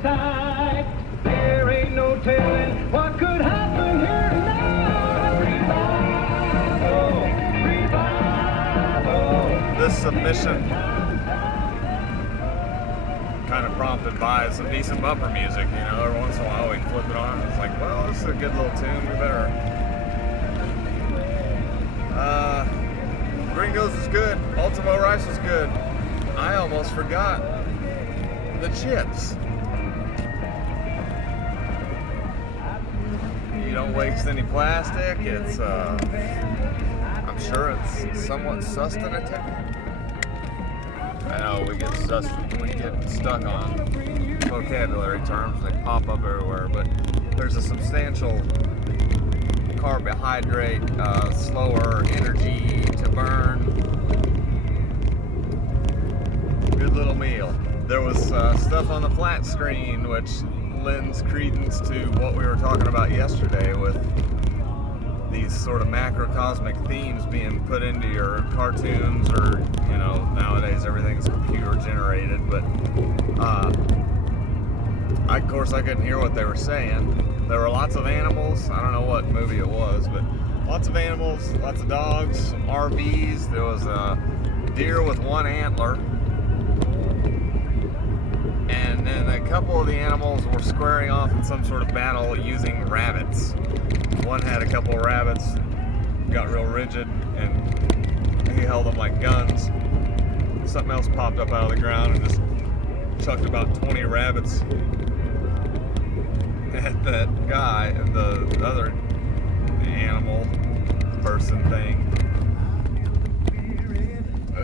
inside. There ain't no telling what could happen here tonight. Revival, revival. This submission kind of prompted by some decent bumper music, you know. Every once in a while we flip it on and it's like, well, this is a good little tune, we better. Gringos is good, Ultimo Rice is good. I almost forgot the chips. You don't waste any plastic. It's I'm sure it's somewhat sustainable. I know we get stuck on vocabulary terms, they pop up everywhere, but there's a substantial carbohydrate, slower energy to burn. Good little meal. There was stuff on the flat screen which lends credence to what we were talking about yesterday with these sort of macrocosmic themes being put into your cartoons, or, you know, nowadays everything's computer generated, but of course I couldn't hear what they were saying. There were lots of animals. I don't know what movie it was, but lots of animals, lots of dogs, some RVs. There was a deer with one antler. And then a couple of the animals were squaring off in some sort of battle using rabbits. One had a couple of rabbits, got real rigid, and he held them like guns. Something else popped up out of the ground and just chucked about 20 rabbits at that guy, the other animal person thing,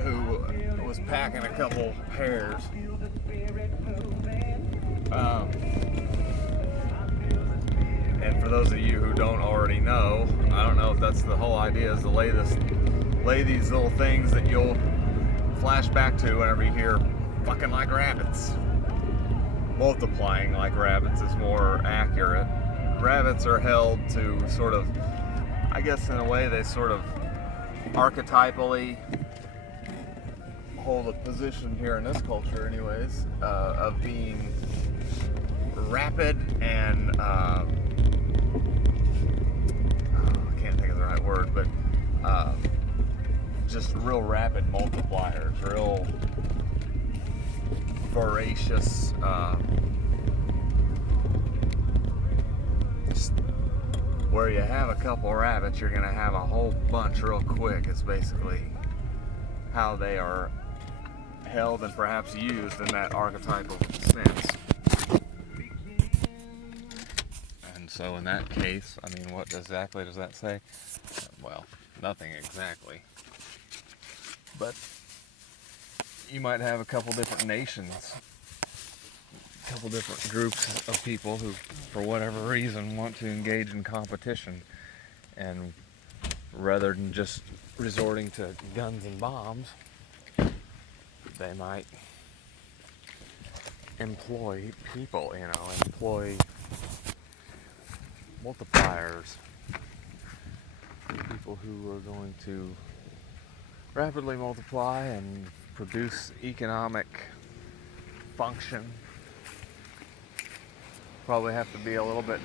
who was packing a couple hares. And for those of you who don't already know, I don't know if that's the whole idea, is to lay these little things that you'll flash back to whenever you hear fucking like rabbits. Multiplying like rabbits is more accurate. Rabbits are held to sort of, I guess in a way they sort of archetypally hold a position here in this culture anyways, of being rapid and I can't think of the right word, but just real rapid multipliers, real voracious, just where you have a couple rabbits, you're gonna have a whole bunch real quick. It's basically how they are held and perhaps used in that archetypal sense. And so in that case, I mean, what exactly does that say? Well, nothing exactly. But you might have a couple different nations, a couple different groups of people who, for whatever reason, want to engage in competition, and rather than just resorting to guns and bombs, they might employ people, you know, employ multipliers, people who are going to rapidly multiply and produce economic function. Probably have to be a little bit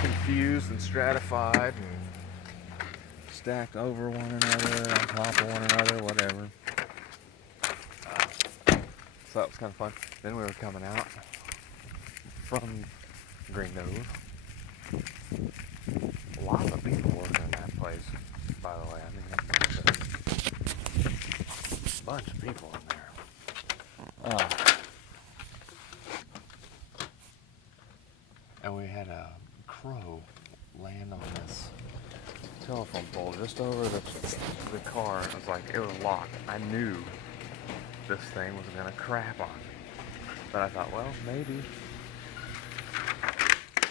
confused and stratified and stacked over one another, on top of one another, whatever. So that was kind of fun. Then we were coming out from Gringos. A lot of people working in that place, by the way. I mean, a bunch of people in there. And we had a crow land on this telephone pole just over the car. It was like, it was locked. I knew this thing was gonna crap on me. But I thought, well, maybe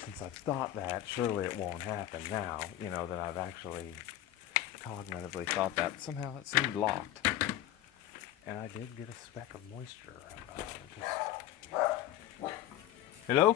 since I've thought that, surely it won't happen now, you know, that I've actually cognitively thought that. Somehow it seemed locked. And I did get a speck of moisture. Hello?